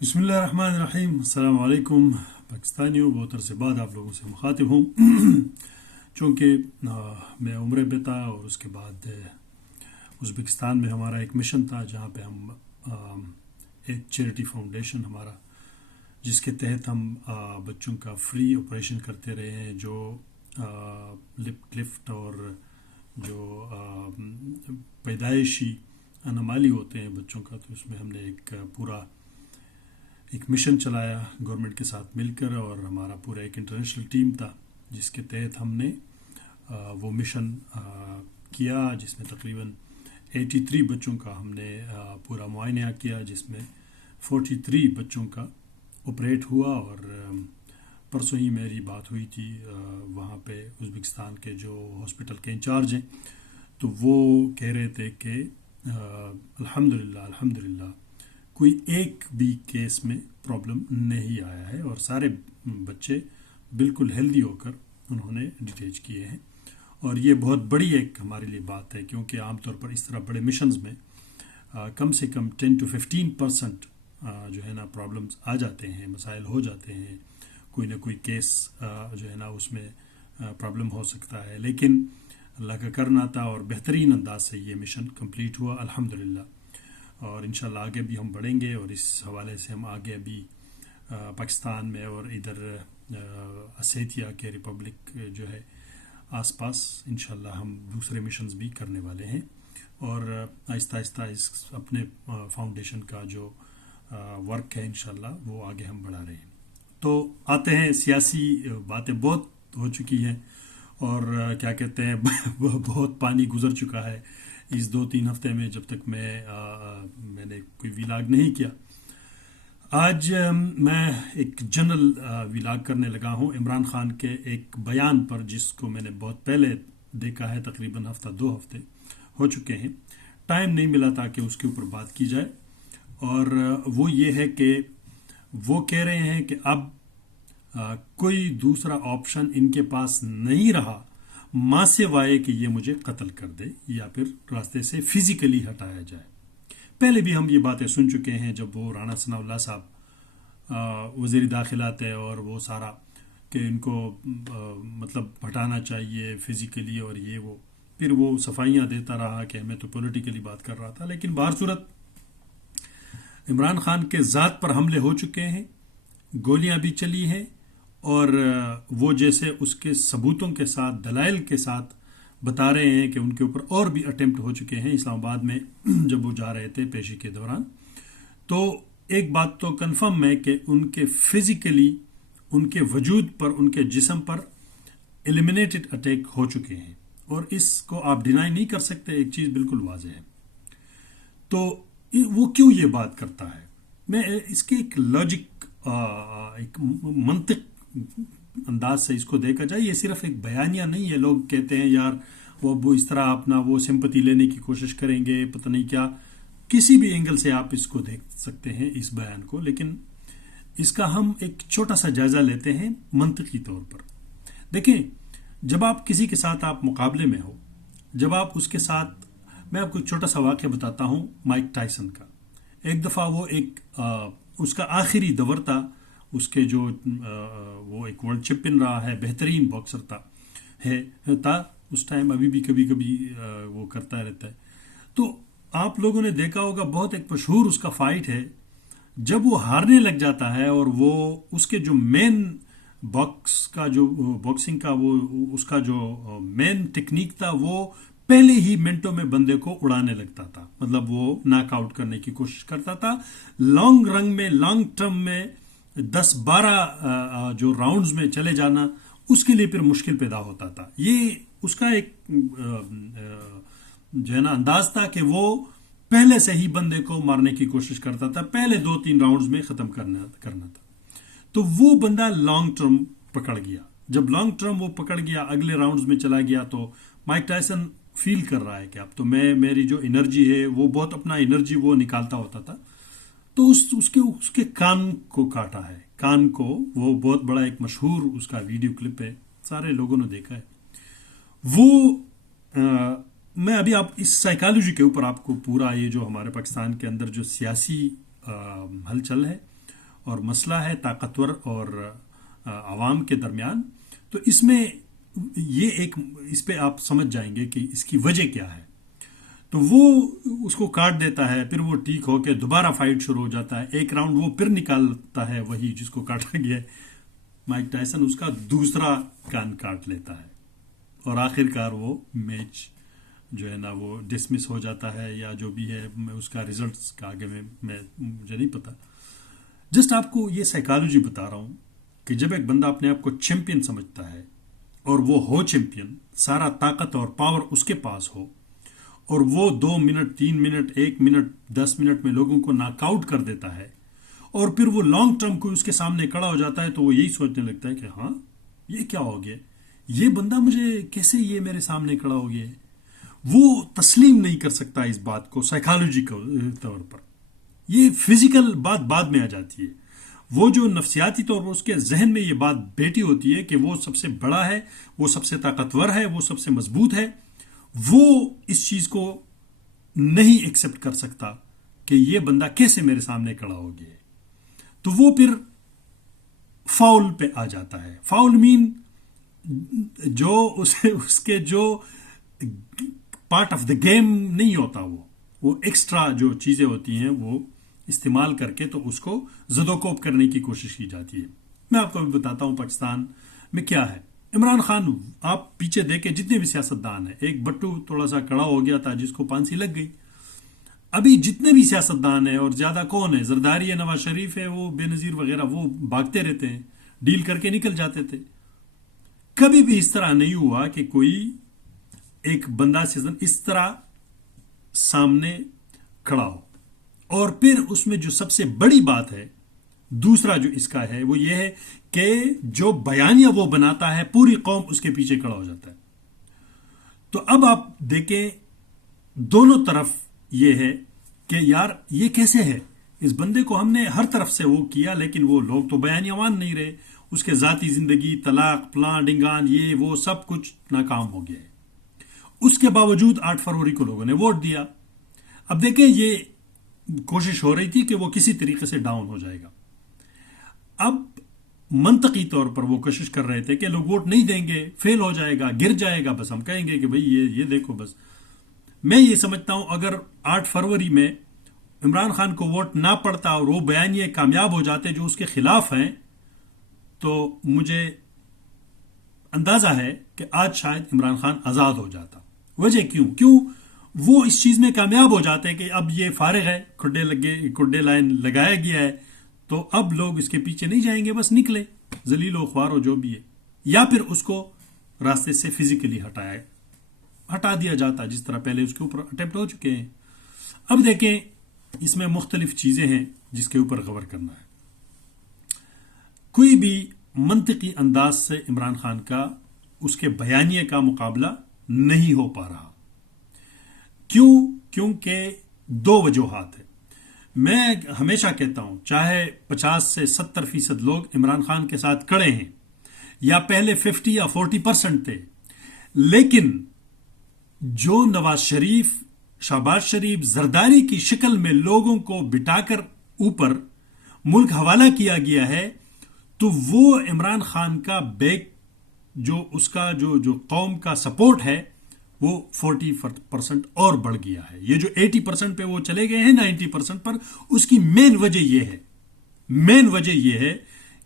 بسم اللہ الرحمن الرحیم. السلام علیکم پاکستانیوں. بہت عرصے بعد آپ لوگوں سے مخاطب ہوں. چونکہ میں عمرے پہ تھا اور اس کے بعد ازبکستان میں ہمارا ایک مشن تھا جہاں پہ ہم ایک چیریٹی فاؤنڈیشن ہمارا جس کے تحت ہم بچوں کا فری آپریشن کرتے رہے ہیں جو لپ کلفٹ اور جو پیدائشی انامالی ہوتے ہیں بچوں کا. تو اس میں ہم نے ایک مشن چلایا گورنمنٹ کے ساتھ مل کر اور ہمارا پورا ایک انٹرنیشنل ٹیم تھا جس کے تحت ہم نے وہ مشن کیا جس میں تقریباً 83 بچوں کا ہم نے پورا معائنہ کیا جس میں 43 بچوں کا آپریٹ ہوا. اور پرسوں ہی میری بات ہوئی تھی وہاں پہ ازبکستان کے جو ہاسپٹل کے انچارج ہیں تو وہ کہہ رہے تھے کہ الحمدللہ کوئی ایک بھی کیس میں پرابلم نہیں آیا ہے اور سارے بچے بالکل ہیلدی ہو کر انہوں نے ڈیٹیچ کیے ہیں. اور یہ بہت بڑی ایک ہمارے لیے بات ہے کیونکہ عام طور پر اس طرح بڑے مشنز میں کم سے کم 10 to 15% جو ہے نا پرابلمز آ جاتے ہیں, مسائل ہو جاتے ہیں, کوئی نہ کوئی کیس جو ہے نا اس میں پرابلم ہو سکتا ہے. لیکن اللہ کا کرنا تھا اور بہترین انداز سے یہ مشن کمپلیٹ ہوا الحمدللہ. اور انشاءاللہ آگے بھی ہم بڑھیں گے اور اس حوالے سے ہم آگے بھی پاکستان میں اور ادھر اسیتیا کے ریپبلک جو ہے آس پاس انشاءاللہ ہم دوسرے مشنز بھی کرنے والے ہیں اور آہستہ آہستہ اس اپنے فاؤنڈیشن کا جو ورک ہے انشاءاللہ وہ آگے ہم بڑھا رہے ہیں. تو آتے ہیں, سیاسی باتیں بہت ہو چکی ہیں اور کیا کہتے ہیں بہت پانی گزر چکا ہے اس 2-3 ہفتے میں جب تک میں نے کوئی ویلاگ نہیں کیا. آج میں ایک جنرل ویلاگ کرنے لگا ہوں عمران خان کے ایک بیان پر جس کو میں نے بہت پہلے دیکھا ہے, تقریباً 2 ہفتے ہو چکے ہیں. ٹائم نہیں ملا تھا کہ اس کے اوپر بات کی جائے اور وہ یہ ہے کہ وہ کہہ رہے ہیں کہ اب کوئی دوسرا آپشن ان کے پاس نہیں رہا ماں سے وائے کہ یہ مجھے قتل کر دے یا پھر راستے سے فزیکلی ہٹایا جائے. پہلے بھی ہم یہ باتیں سن چکے ہیں جب وہ رانا ثناء اللہ صاحب وزیر داخلہ تھے اور وہ سارا کہ ان کو مطلب ہٹانا چاہیے فزیکلی اور یہ وہ, پھر وہ صفائیاں دیتا رہا کہ میں تو پولیٹیکلی بات کر رہا تھا. لیکن بہر صورت عمران خان کے ذات پر حملے ہو چکے ہیں, گولیاں بھی چلی ہیں اور وہ جیسے اس کے ثبوتوں کے ساتھ دلائل کے ساتھ بتا رہے ہیں کہ ان کے اوپر اور بھی اٹیمپٹ ہو چکے ہیں اسلام آباد میں جب وہ جا رہے تھے پیشی کے دوران. تو ایک بات تو کنفرم ہے کہ ان کے فزیکلی ان کے وجود پر ان کے جسم پر ایلیمنیٹڈ اٹیک ہو چکے ہیں اور اس کو آپ ڈینائی نہیں کر سکتے. ایک چیز بالکل واضح ہے. تو وہ کیوں یہ بات کرتا ہے, میں اس کے ایک لاجک ایک منطق انداز سے اس کو دیکھا جائے. یہ صرف ایک بیانیہ نہیں ہے. لوگ کہتے ہیں یار وہ اس طرح اپنا وہ سمپتی لینے کی کوشش کریں گے, پتہ نہیں کیا. کسی بھی اینگل سے آپ اس کو دیکھ سکتے ہیں اس بیان کو, لیکن اس کا ہم ایک چھوٹا سا جائزہ لیتے ہیں منطقی طور پر. دیکھیں, جب آپ کسی کے ساتھ آپ مقابلے میں ہو, جب آپ اس کے ساتھ, میں آپ کو ایک چھوٹا سا واقعہ بتاتا ہوں مائک ٹائسن کا. ایک دفعہ وہ اس کا آخری دور تھا, اس کے جو وہ ایک ورلڈ چیمپئن رہا ہے, بہترین باکسر تھا اس ٹائم, ابھی بھی کبھی کبھی وہ کرتا رہتا ہے. تو آپ لوگوں نے دیکھا ہوگا بہت ایک مشہور اس کا فائٹ ہے جب وہ ہارنے لگ جاتا ہے اور وہ اس کے جو مین باکسنگ کا وہ اس کا جو مین ٹیکنیک تھا وہ پہلے ہی منٹوں میں بندے کو اڑانے لگتا تھا. مطلب وہ ناک آؤٹ کرنے کی کوشش کرتا تھا. لانگ ٹرم میں 10-12 جو راؤنڈز میں چلے جانا اس کے لیے پھر مشکل پیدا ہوتا تھا. یہ اس کا ایک جو ہے نا انداز تھا کہ وہ پہلے سے ہی بندے کو مارنے کی کوشش کرتا تھا, پہلے 2-3 راؤنڈز میں ختم کرنا تھا. تو وہ بندہ لانگ ٹرم پکڑ گیا. جب لانگ ٹرم وہ پکڑ گیا, اگلے راؤنڈز میں چلا گیا, تو مائک ٹائسن فیل کر رہا ہے کہ اب تو میری جو انرجی ہے وہ بہت اپنا انرجی وہ نکالتا ہوتا تھا. تو اس کے کان کو کاٹا ہے, کان کو. وہ بہت بڑا ایک مشہور اس کا ویڈیو کلپ ہے, سارے لوگوں نے دیکھا ہے. وہ میں ابھی آپ اس سائیکالوجی کے اوپر آپ کو پورا یہ جو ہمارے پاکستان کے اندر جو سیاسی ہلچل ہے اور مسئلہ ہے طاقتور اور عوام کے درمیان، تو اس میں یہ اس پہ آپ سمجھ جائیں گے کہ اس کی وجہ کیا ہے. تو وہ اس کو کاٹ دیتا ہے، پھر وہ ٹھیک ہو کے دوبارہ فائٹ شروع ہو جاتا ہے، ایک راؤنڈ وہ پھر نکالتا ہے وہی جس کو کاٹا گیا ہے. مائک ٹائسن اس کا دوسرا کان کاٹ لیتا ہے اور آخر کار وہ میچ جو ہے نا وہ ڈسمس ہو جاتا ہے، یا جو بھی ہے میں اس کا ریزلٹس کا آگے میں مجھے نہیں پتا. جسٹ آپ کو یہ سائیکالوجی بتا رہا ہوں کہ جب ایک بندہ اپنے آپ کو چیمپئن سمجھتا ہے اور وہ ہو چیمپئن، سارا طاقت اور پاور اس کے پاس ہو، اور وہ 2 منٹ 3 منٹ 1 منٹ 10 منٹ میں لوگوں کو ناک آؤٹ کر دیتا ہے، اور پھر وہ لانگ ٹرم کو اس کے سامنے کھڑا ہو جاتا ہے، تو وہ یہی سوچنے لگتا ہے کہ ہاں یہ کیا ہو گیا، یہ بندہ مجھے کیسے یہ میرے سامنے کھڑا ہو گیا. وہ تسلیم نہیں کر سکتا اس بات کو سائیکالوجی کے طور پر. یہ فزیکل بات بعد میں آ جاتی ہے. وہ جو نفسیاتی طور پر اس کے ذہن میں یہ بات بیٹھی ہوتی ہے کہ وہ سب سے بڑا ہے، وہ سب سے طاقتور ہے، وہ سب سے مضبوط ہے، وہ اس چیز کو نہیں ایکسپٹ کر سکتا کہ یہ بندہ کیسے میرے سامنے کھڑا ہو گیا. تو وہ پھر فاؤل پہ آ جاتا ہے. فاؤل مین جو اس کے جو پارٹ آف دا گیم نہیں ہوتا، وہ ایکسٹرا جو چیزیں ہوتی ہیں وہ استعمال کر کے تو اس کو زد و کوب کرنے کی کوشش کی جاتی ہے. میں آپ کو بھی بتاتا ہوں پاکستان میں کیا ہے. عمران خان، آپ پیچھے دیکھیں جتنے بھی سیاستدان ہیں، ایک بٹو تھوڑا سا کڑا ہو گیا تھا جس کو پھانسی لگ گئی. ابھی جتنے بھی سیاستدان ہیں، اور زیادہ کون ہے، زرداری ہے، نواز شریف ہے، وہ بے نظیر وغیرہ، وہ بھاگتے رہتے ہیں، ڈیل کر کے نکل جاتے تھے. کبھی بھی اس طرح نہیں ہوا کہ کوئی ایک بندہ اس طرح سامنے کھڑا ہو. اور پھر اس میں جو سب سے بڑی بات ہے، دوسرا جو اس کا ہے، وہ یہ ہے کہ جو بیانیہ وہ بناتا ہے پوری قوم اس کے پیچھے کھڑا ہو جاتا ہے. تو اب آپ دیکھیں دونوں طرف یہ ہے کہ یار یہ کیسے ہے، اس بندے کو ہم نے ہر طرف سے وہ کیا، لیکن وہ لوگ تو بیانیہ مان نہیں رہے. اس کے ذاتی زندگی، طلاق، پلان ڈنگان، یہ وہ سب کچھ ناکام ہو گیا ہے. اس کے باوجود 8 فروری کو لوگوں نے ووٹ دیا. اب دیکھیں یہ کوشش ہو رہی تھی کہ وہ کسی طریقے سے ڈاؤن ہو جائے گا. اب منطقی طور پر وہ کوشش کر رہے تھے کہ لوگ ووٹ نہیں دیں گے، فیل ہو جائے گا، گر جائے گا، بس ہم کہیں گے کہ بھئی یہ دیکھو. بس میں یہ سمجھتا ہوں اگر 8 فروری میں عمران خان کو ووٹ نہ پڑتا اور وہ بیانیے کامیاب ہو جاتے جو اس کے خلاف ہیں، تو مجھے اندازہ ہے کہ آج شاید عمران خان آزاد ہو جاتا. وجہ کیوں وہ اس چیز میں کامیاب ہو جاتے کہ اب یہ فارغ ہے، کھڈے لائن لگایا گیا ہے، تو اب لوگ اس کے پیچھے نہیں جائیں گے، بس نکلے ذلیل و خوار ہو جو بھی ہے، یا پھر اس کو راستے سے فزیکلی ہٹا دیا جاتا، جس طرح پہلے اس کے اوپر اٹیمپٹ ہو چکے ہیں. اب دیکھیں اس میں مختلف چیزیں ہیں جس کے اوپر غور کرنا ہے. کوئی بھی منطقی انداز سے عمران خان کا اس کے بیانیے کا مقابلہ نہیں ہو پا رہا. کیونکہ 2 وجوہات ہیں. میں ہمیشہ کہتا ہوں چاہے 50 سے 70% لوگ عمران خان کے ساتھ کھڑے ہیں، یا پہلے 50 یا 40% تھے، لیکن جو نواز شریف، شہباز شریف، زرداری کی شکل میں لوگوں کو بٹا کر اوپر ملک حوالہ کیا گیا ہے، تو وہ عمران خان کا بیک جو اس کا جو قوم کا سپورٹ ہے وہ 40% اور بڑھ گیا ہے. یہ جو 80% پہ وہ چلے گئے ہیں 90% پر، اس کی مین وجہ یہ ہے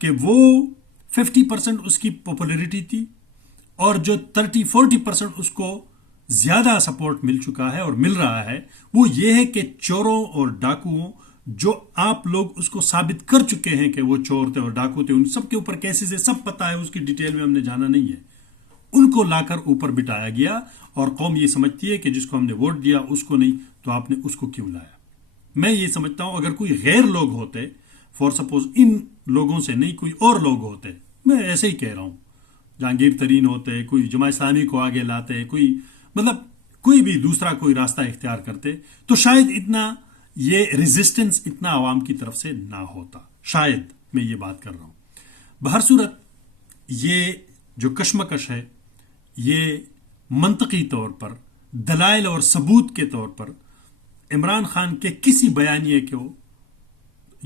کہ وہ 50% اس کی پاپولیرٹی تھی، اور جو 30-40% اس کو زیادہ سپورٹ مل چکا ہے اور مل رہا ہے، وہ یہ ہے کہ چوروں اور ڈاکوؤں، جو آپ لوگ اس کو ثابت کر چکے ہیں کہ وہ چور تھے اور ڈاکو تھے، ان سب کے اوپر کیسز ہے، سب پتہ ہے، اس کی ڈیٹیل میں ہم نے جانا نہیں ہے، ان کو لا کر اوپر بٹایا گیا. اور قوم یہ سمجھتی ہے کہ جس کو ہم نے ووٹ دیا اس کو نہیں، تو آپ نے اس کو کیوں لایا. میں یہ سمجھتا ہوں اگر کوئی غیر لوگ ہوتے، فور سپوز ان لوگوں سے نہیں کوئی اور لوگ ہوتے، میں ایسے ہی کہہ رہا ہوں، جہانگیر ترین ہوتے، کوئی جماعت اسلامی کو آگے لاتے، کوئی بھی دوسرا کوئی راستہ اختیار کرتے، تو شاید اتنا یہ ریزسٹنس اتنا عوام کی طرف سے نہ ہوتا. شاید میں یہ بات کر رہا ہوں. بہر صورت یہ جو کشمکش ہے، یہ منطقی طور پر، دلائل اور ثبوت کے طور پر عمران خان کے کسی بیانیے کو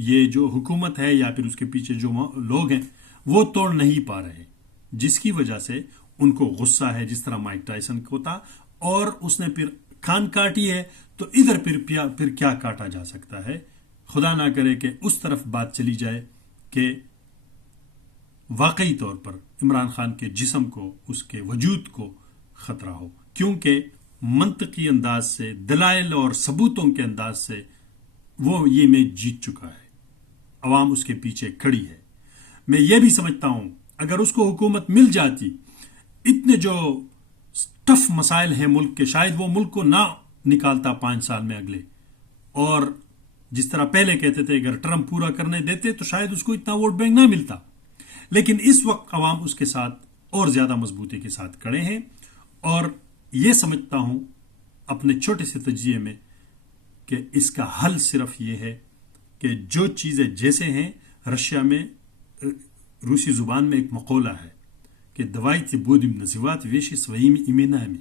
یہ جو حکومت ہے یا پھر اس کے پیچھے جو لوگ ہیں وہ توڑ نہیں پا رہے، جس کی وجہ سے ان کو غصہ ہے، جس طرح مائک ٹائسن کو تھا، اور اس نے پھر کان کاٹی ہے، تو ادھر پھر کیا کاٹا جا سکتا ہے؟ خدا نہ کرے کہ اس طرف بات چلی جائے کہ واقعی طور پر عمران خان کے جسم کو، اس کے وجود کو خطرہ ہو، کیونکہ منطقی انداز سے، دلائل اور ثبوتوں کے انداز سے وہ یہ میچ جیت چکا ہے، عوام اس کے پیچھے کھڑی ہے۔ میں یہ بھی سمجھتا ہوں اگر اس کو حکومت مل جاتی، اتنے جو ٹف مسائل ہیں ملک کے، شاید وہ ملک کو نہ نکالتا 5 سال میں اگلے، اور جس طرح پہلے کہتے تھے اگر ٹرمپ پورا کرنے دیتے تو شاید اس کو اتنا ووٹ بینک نہ ملتا، لیکن اس وقت عوام اس کے ساتھ اور زیادہ مضبوطی کے ساتھ کھڑے ہیں۔ اور یہ سمجھتا ہوں اپنے چھوٹے سے تجزیے میں کہ اس کا حل صرف یہ ہے کہ جو چیزیں جیسے ہیں، رشیا میں روسی زبان میں ایک مقولہ ہے کہ دوائی بودم نزیوات ویشی سوئیم ایمینامی،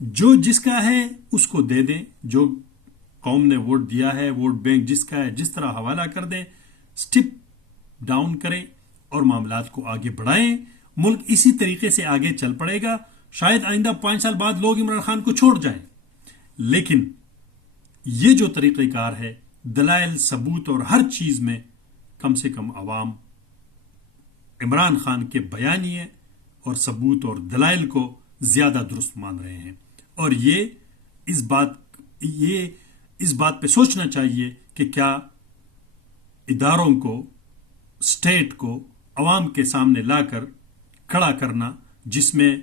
جو جس کا ہے اس کو دے دیں، جو قوم نے ووٹ دیا ہے، ووٹ بینک جس کا ہے جس طرح حوالہ کر دیں، سٹپ ڈاؤن کریں اور معاملات کو آگے بڑھائیں، ملک اسی طریقے سے آگے چل پڑے گا۔ شاید آئندہ 5 سال بعد لوگ عمران خان کو چھوڑ جائیں، لیکن یہ جو طریقہ کار ہے، دلائل، ثبوت اور ہر چیز میں کم سے کم عوام عمران خان کے بیانیے اور ثبوت اور دلائل کو زیادہ درست مان رہے ہیں، اور یہ اس بات پہ سوچنا چاہیے کہ کیا اداروں کو، اسٹیٹ کو عوام کے سامنے لا کر کھڑا کرنا، جس میں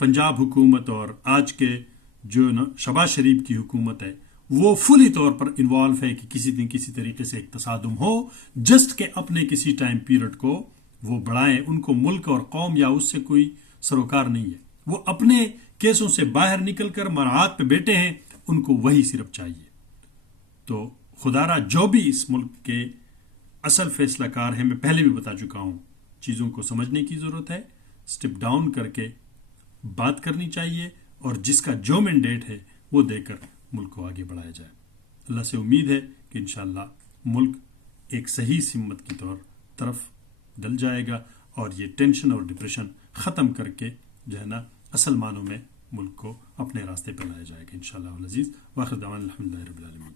پنجاب حکومت اور آج کے جو شہباز شریف کی حکومت ہے وہ فلی طور پر انوالو ہے کہ کسی دن کسی طریقے سے ایک تصادم ہو، جسٹ کہ اپنے کسی ٹائم پیریڈ کو وہ بڑھائیں۔ ان کو ملک اور قوم یا اس سے کوئی سروکار نہیں ہے، وہ اپنے کیسوں سے باہر نکل کر مراعات پہ بیٹھے ہیں، ان کو وہی صرف چاہیے۔ تو خدارا جو بھی اس ملک کے اصل فیصلہ کار ہیں، میں پہلے بھی بتا چکا ہوں، چیزوں کو سمجھنے کی ضرورت ہے، سٹپ ڈاؤن کر کے بات کرنی چاہیے، اور جس کا جو مینڈیٹ ہے وہ دے کر ملک کو آگے بڑھایا جائے۔ اللہ سے امید ہے کہ انشاءاللہ ملک ایک صحیح سمت کی طرف ڈل جائے گا، اور یہ ٹینشن اور ڈپریشن ختم کر کے جو ہے نا اصل معنوں میں ملک کو اپنے راستے پہ لایا جائے گا انشاءاللہ العزیز۔ واخر دعوانا الحمدللہ رب العالمین۔